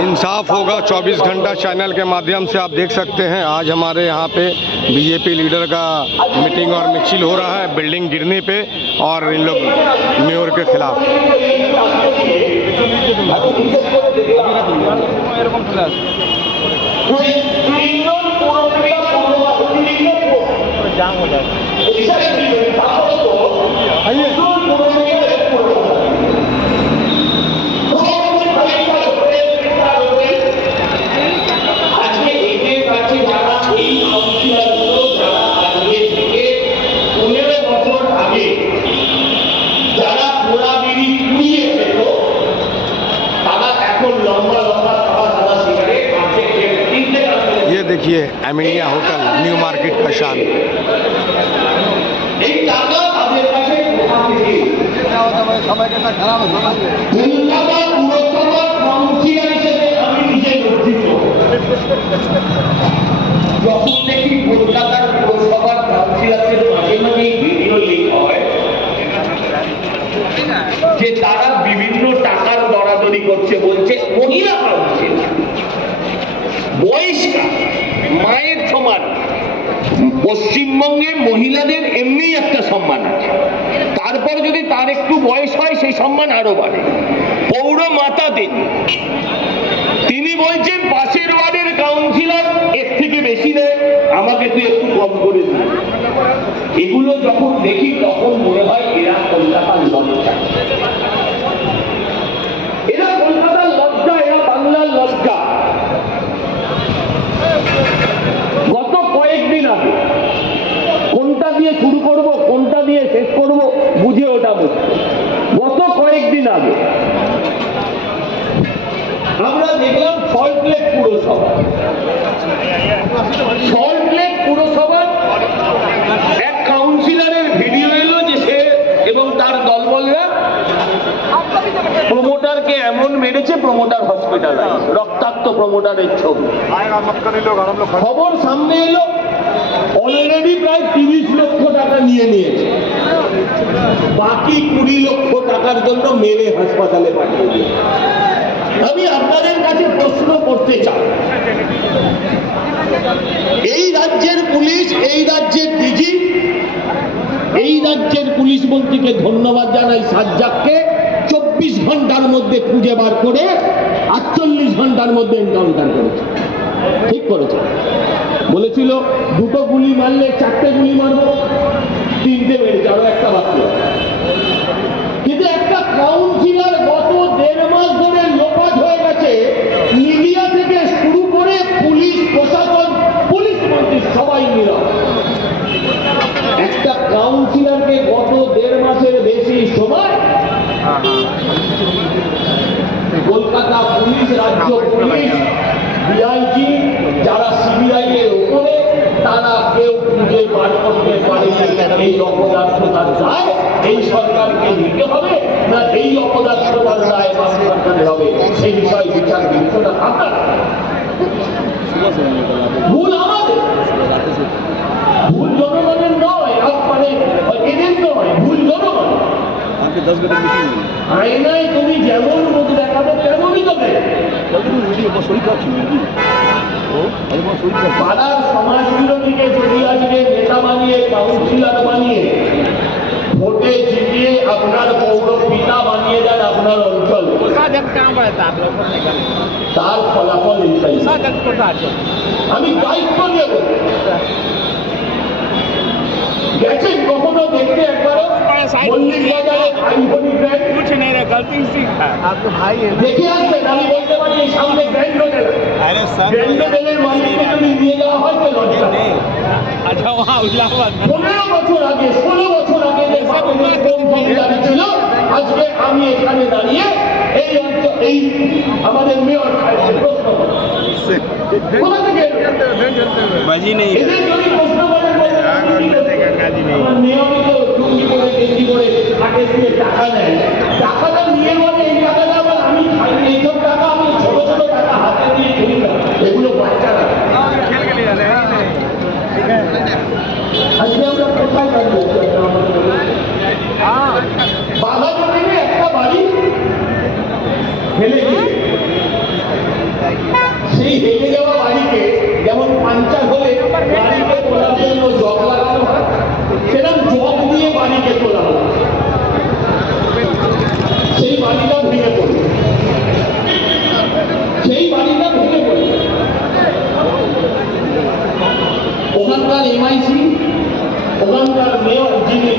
इंसाफ होगा 24 घंटा चैनल के माध्यम से आप देख सकते हैं। आज हमारे यहाँ पे बीजेपी लीडर का मीटिंग और मिছিল हो रहा है बिल्डिंग गिरने पे, और इन लोग मेयर के खिलाफ। ये देखिए एमिलिया होटल न्यू मार्केट का शान। যখন দেখি কলকাতার পৌরসভার কাউন্সিলরদের মাঝে মাঝে ভিডিও লিক হয় যে তারা বিভিন্ন টাকার দরাদরি করছে, বলছে মহিলা কাউন্সিলর বয়স্কা মায়ের সমান। পশ্চিমবঙ্গে মহিলাদের এমনি একটা সম্মান আছে, তারপর যদি তার একটু বয়স হয় সেই সম্মান আরো বাড়ে। পৌর মাতা তিনি বলছেন পাশের ওয়ার্ডের কাউন্সিলর এর থেকে বেশি নেয়, আমাকে তুই একটু কম করে দিন। এগুলো যখন দেখি তখন মনে হয় এরা কলকাতার লজ্জা, এরা কলকাতার লজ্জা, এরা বাংলার লজ্জা। গত কয়েকদিন আগে কোনটা দিয়ে শুরু করব কোনটা দিয়ে শেষ করব বুঝে ওঠা মুশকিল। গত কয়েকদিন আগে আমরা দেখলাম সল্টলেক পুরসভা এক কাউন্সিলরের ভিডিও এলো যে সে এবং তার দলবলরা প্রমোটারকে এমন মেরেছে, প্রমোটার হসপিটালাইজ, রক্তাক্ত প্রমোটারের ছবি। খবর সামনে এলো অলরেডি প্রায় 30 লক্ষ টাকা নিয়ে নিয়েছে, বাকি 20 লক্ষ টাকার জন্য মেরে হাসপাতালে পাঠিয়ে দিয়েছে। আমি আপনাদের কাছে প্রশ্ন করতে চাই, এই রাজ্যের পুলিশ, এই রাজ্যের ডিজি, এই রাজ্যের পুলিশ মন্ত্রীকে ধন্যবাদ জানাই, সাজ্জাককে 24 ঘন্টার মধ্যে খুঁজে বার করে 48 ঘন্টার মধ্যে এনকাউন্টার করেছে। ঠিক করেছে, বলেছিল 2টো গুলি মারলে 4টে গুলি মারবো, 3টে মেরেছে, আরো একটা বাকি। কিন্তু একটা কাউন্সিলর গত 1.5 মাস ধরে লোপাট হয়ে গেছে, মিডিয়া থেকে শুরু করে পুলিশ প্রশাসন, পুলিশ মন্ত্রী সবাই নীরব। একটা কাউন্সিলরকে গত 1.5 মাসের বেশি সময় কলকাতা পুলিশ, রাজ্য পুলিশ, ডিআইজি, যারা সিবিআই এর উপরে, তারা কেউ খুঁজে বার করতে পারেনি। এই অপদার্থতার দায় এই সরকারকে নিতে হবে না এই অপদার্থতার দায় সরকারের হবে, সেই বিষয়ে বিচার বিবেচনা আপনার ভুল, আমাদের ভুল, জনগণের নয়, মানে এদের নয়, ভুল জনগণ। আয়নায় তুমি যেমন মুখ দেখাবে তেমনই তবে পাড়ার সমাজ বিরোধীকে যদি আজকে নেতা বানিয়ে, কাউন্সিলর বানিয়ে, ভোটে জিতিয়ে আপনার পৌর পিতা বানিয়ে দেন আপনার অঞ্চল, তার ফলাফল এইটাই। আমি দায়িত্ব নেব, গেছেন কখনো দেখতে একবারও মল্লিক বাজারে ভাই গ্র্যান্ড দেখে আসবেন? আমি বলতে পারি এই সামনে গ্র্যান্ড হোটেলের মালিককে যদি নিয়ে যাওয়া হয় তো লজ্জা নেই। 15 বছর আগে, 16 বছর আগে যে জমিদারি ছিল, আজকে আমি এখানে দাঁড়িয়ে এই অঞ্চল, এই আমাদের মেয়র সাহেবকে প্রশ্ন কোথা থেকে এদের যদি প্রশ্ন করেন নিয়মিত টুঙ্গি করে গেঞ্জি করে হাতে দিয়ে টাকা নেয়, টাকাটা নিয়ে বলে এই টাকাটা আবার আমি খাই, এইসব টাকা আমি ছোট ছোট টাকা হাতে দিয়ে কিনি না, এগুলো বাচ্চারা। আজকে আমরা কোথায় বাধা জমিনে একটা বাড়ি ফেলে দিয়ে সেই হেলে যাওয়া বাড়িকে যেমন পাঞ্চার হলে বাড়িকে তোলার জন্য জগ লাগানো হয়, সেরকম জগ দিয়ে বাড়িকে তোলা হয়। সেই বাড়িটা ভেঙে পড়ে, সেই বাড়িটা ভেঙে পড়ে। ওখানকার এমআইসি, ওখানকার মেয়র যিনি